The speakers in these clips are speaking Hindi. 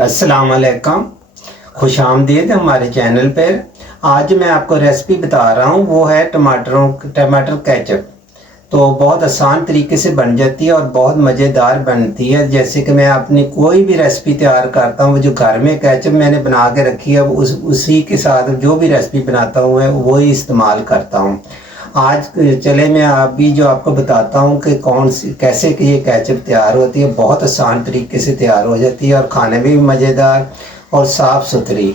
अस्सलाम वालेकुम, खुश आमदीद हमारे चैनल पर। आज मैं आपको रेसिपी बता रहा हूँ, वो है टमाटर केचप। तो बहुत आसान तरीके से बन जाती है और बहुत मज़ेदार बनती है। जैसे कि मैं अपनी कोई भी रेसिपी तैयार करता हूँ, जो घर में केचप मैंने बना के रखी है, उसी के साथ जो भी रेसिपी बनाता हूँ मैं वही इस्तेमाल करता हूँ। आज चले मैं अभी जो आपको बताता हूँ कि कैसे कि ये केचप तैयार होती है। बहुत आसान तरीके से तैयार हो जाती है और खाने में भी मज़ेदार और साफ़ सुथरी।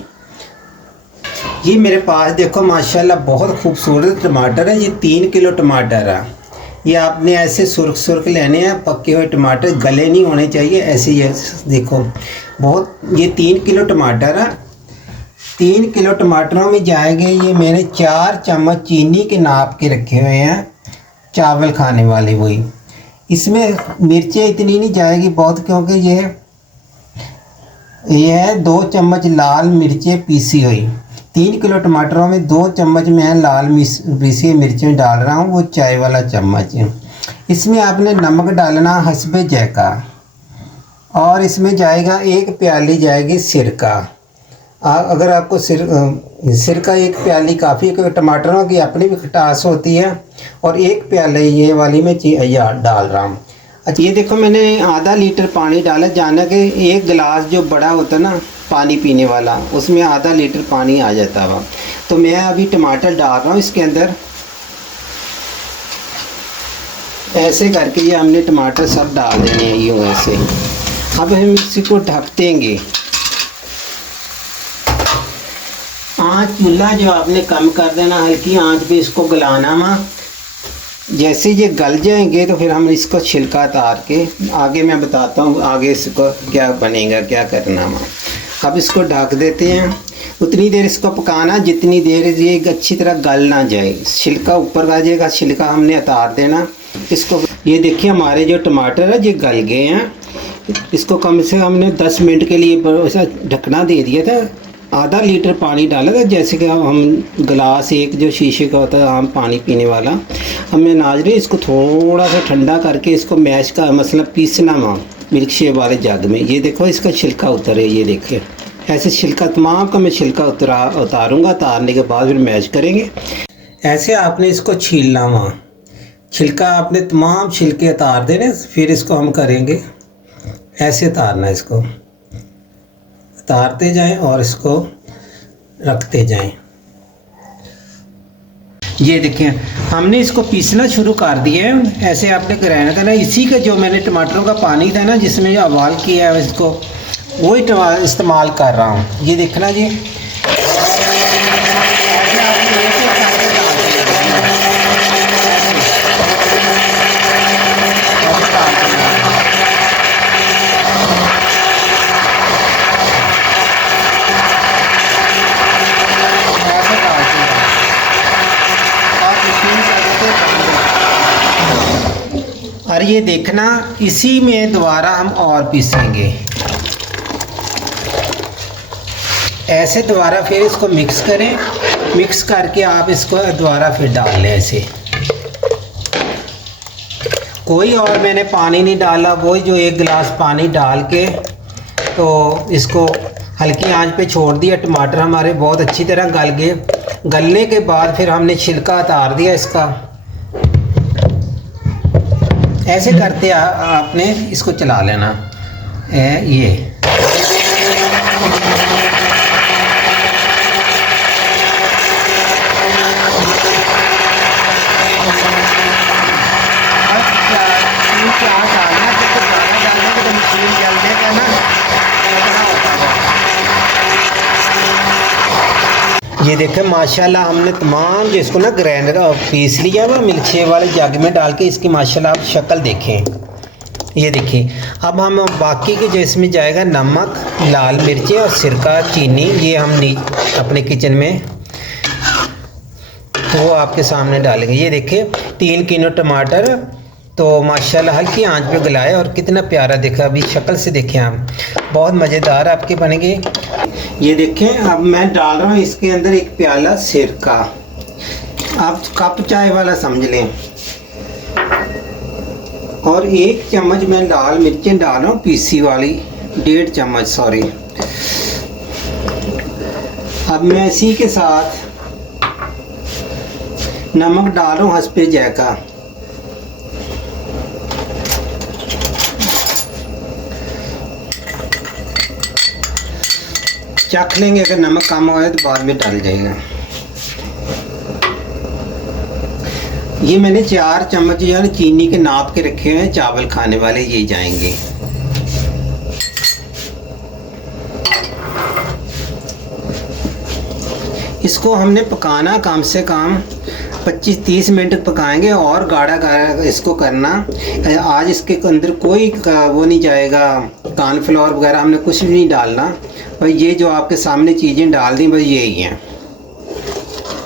ये मेरे पास देखो माशाल्लाह बहुत खूबसूरत टमाटर है। ये 3 किलो टमाटर है। ये आपने ऐसे सुर्ख सुर्ख लेने हैं, पके हुए टमाटर, गले नहीं होने चाहिए। ऐसे ये देखो ये 3 किलो टमाटर है। 3 किलो टमाटरों में जाएंगे, ये मैंने 4 चम्मच चीनी के नाप के रखे हुए हैं, चावल खाने वाले वही। इसमें मिर्चें इतनी नहीं जाएगी बहुत, क्योंकि ये है 2 चम्मच लाल मिर्चें पीसी हुई। 3 किलो टमाटरों में 2 चम्मच मैं लाल पीसी मिर्चें डाल रहा हूँ, वो चाय वाला चम्मच है। इसमें आपने नमक डालना हस्बे जायका, और इसमें जाएगा 1 प्याली जाएगी सिरका। अगर आपको सिरका 1 प्याली काफ़ी, क्योंकि टमाटरों की अपनी भी खटास होती है, और 1 प्याले ये वाली मैं डाल रहा हूँ। अच्छा, ये देखो मैंने आधा लीटर पानी डाला। जाना कि 1 गिलास जो बड़ा होता है ना पानी पीने वाला, उसमें आधा लीटर पानी आ जाता है। तो मैं अभी टमाटर डाल रहा हूँ इसके अंदर। ऐसे करके ये हमने टमाटर सब डाल देने हैं यूँ ऐसे। अब हम इसी को ढक देंगे। आँच चूल्हा जो आपने कम कर देना, हल्की आँच पे इसको गलाना वा। जैसे ये गल जाएंगे तो फिर हम इसको छिलका उतार के आगे मैं बताता हूँ आगे इसको क्या बनेगा, क्या करना वा। अब इसको ढक देते हैं। उतनी देर इसको पकाना जितनी देर ये अच्छी तरह गल ना जाए। छिलका ऊपर आ जाएगा, छिलका हमने उतार देना इसको। ये देखिए हमारे जो टमाटर है ये गल गए हैं। इसको कम से कम हमने 10 मिनट के लिए ऐसा ढकना दे दिया था। आधा लीटर पानी डाला था, जैसे कि हम गिलास 1 जो शीशे का होता है आम पानी पीने वाला। हमने नाजरे इसको थोड़ा सा ठंडा करके इसको मैश का मतलब पीसना वहाँ मिल्क शेक वाले जग में। ये देखो इसका छिलका उतरे, ये देखिए ऐसे छिलका तमाम का मैं छिलका उतारूँगा। उतारने के बाद फिर मैश करेंगे। ऐसे आपने इसको छीलना वहाँ, छिलका आपने तमाम छिलके उतार देने। फिर इसको हम करेंगे ऐसे उतारना, इसको उतारते जाएं और इसको रखते जाएं। ये देखें हमने इसको पीसना शुरू कर दिया है। ऐसे आपने ग्राइंड करना। इसी का जो मैंने टमाटरों का पानी था ना जिसमें जो उबाल किया है, इसको वही इस्तेमाल कर रहा हूँ। ये देखना जी, और ये देखना इसी में दोबारा हम और पीसेंगे। ऐसे दोबारा फिर इसको मिक्स करें। मिक्स करके आप इसको दोबारा फिर डाल लें ऐसे। कोई और मैंने पानी नहीं डाला, वही जो 1 गिलास पानी डाल के तो इसको हल्की आंच पे छोड़ दिया। टमाटर हमारे बहुत अच्छी तरह गल गए। गलने के बाद फिर हमने छिलका उतार दिया इसका। ऐसे करते आपने इसको चला लेना ये। ये देखें माशाल्लाह हमने तमाम जो इसको ना ग्राइंडर पीस लिया हुआ मिल्क शेक वाले जग में डाल के। इसकी माशाल्लाह आप शक्ल देखें। ये देखिए अब हम बाकी के जो इसमें जाएगा नमक, लाल मिर्चें और सिरका, चीनी, ये हम अपने किचन में वो आपके सामने डालेंगे। ये देखिए 3 किलो टमाटर तो माशाल्लाह हल्की आंच पे गलाए और कितना प्यारा देखा। अभी शक्ल से देखें आप, बहुत मज़ेदार आपके बनेंगे। ये देखें अब मैं डाल रहा हूँ इसके अंदर 1 प्याला सिरका। आप कप चाय वाला समझ लें। और 1 चम्मच मैं लाल मिर्चें डाल रहा हूँ पीसी वाली, 1.5 चम्मच सॉरी, अब मैं इसी के साथ नमक डाल रहा हूँ हस्बे जायका। चख लेंगे, अगर नमक कम हो तो बाद में डाल जाएगा। ये मैंने 4 चम्मच यानी चीनी के नाप के रखे हुए हैं, चावल खाने वाले ये जाएंगे। इसको हमने पकाना कम से कम 25-30 मिनट पकाएंगे और गाढ़ा गाढ़ा इसको करना। आज इसके अंदर कोई वो नहीं जाएगा, कॉर्नफ्लोर वगैरह हमने कुछ भी नहीं डालना भाई। ये जो आपके सामने चीज़ें डाल दी भाई यही हैं।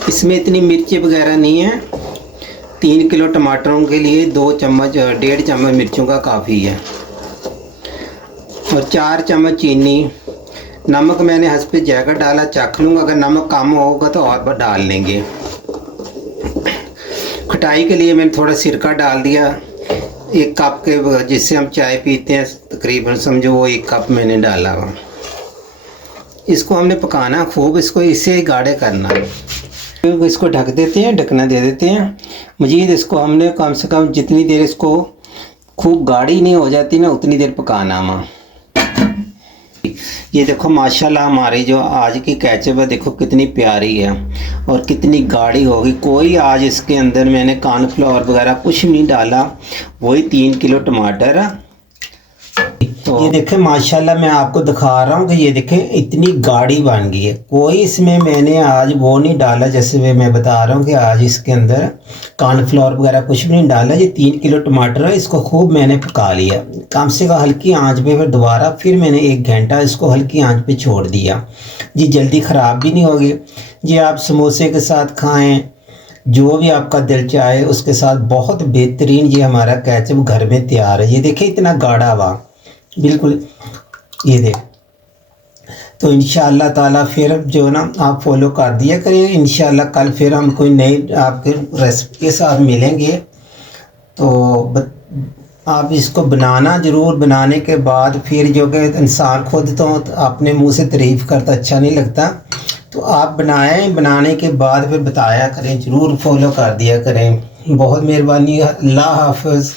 इसमें इतनी मिर्ची वगैरह नहीं है। 3 किलो टमाटरों के लिए 2 चम्मच 1.5 चम्मच मिर्चों का काफ़ी है और 4 चम्मच चीनी। नमक मैंने हस्बे जायका डाला, चख लूँगा, अगर नमक कम होगा तो और डाल लेंगे। खटाई के लिए मैंने थोड़ा सिरका डाल दिया, 1 कप के जिससे हम चाय पीते हैं तकरीबन समझो वो 1 कप मैंने डाला हुआ। इसको हमने पकाना खूब, इसको इससे ही गाढ़े करना। इसको ढक देते हैं, ढकना दे देते हैं। मज़ीद इसको हमने कम से कम जितनी देर इसको खूब गाढ़ी नहीं हो जाती ना उतनी देर पकाना हम। ये देखो माशाल्लाह हमारी जो आज की केचप है देखो कितनी प्यारी है और कितनी गाढ़ी होगी। कोई आज इसके अंदर मैंने कॉर्नफ्लोर वगैरह कुछ नहीं डाला, वही 3 किलो टमाटर। तो ये देखें माशाल्लाह मैं आपको दिखा रहा हूँ कि ये देखें इतनी गाढ़ी बन गई है। कोई इसमें मैंने आज वो नहीं डाला, जैसे मैं बता रहा हूँ कि आज इसके अंदर कॉर्नफ्लोर वगैरह कुछ भी नहीं डाला। ये 3 किलो टमाटर है, इसको खूब मैंने पका लिया कम से कम हल्की आंच पे। फिर दोबारा फिर मैंने 1 घंटा इसको हल्की आंच पे छोड़ दिया जी, जल्दी ख़राब भी नहीं होगी जी। आप समोसे के साथ खाएँ, जो भी आपका दिल चाहे उसके साथ बहुत बेहतरीन ये हमारा केचप घर में तैयार है। ये देखें इतना गाढ़ा हुआ बिल्कुल, ये देख। तो इंशाअल्लाह ताला फिर जो ना आप फॉलो कर दिया करें। इंशाअल्लाह कल फिर हम कोई नई आपके रेसिपी के साथ मिलेंगे। तो आप इसको बनाना ज़रूर, बनाने के बाद फिर जो कि इंसान खुद तो अपने मुंह से तारीफ़ करता अच्छा नहीं लगता, तो आप बनाएं, बनाने के बाद फिर बताया करें, ज़रूर फॉलो कर दिया करें। बहुत मेहरबानी, अल्लाह हाफ़िज़।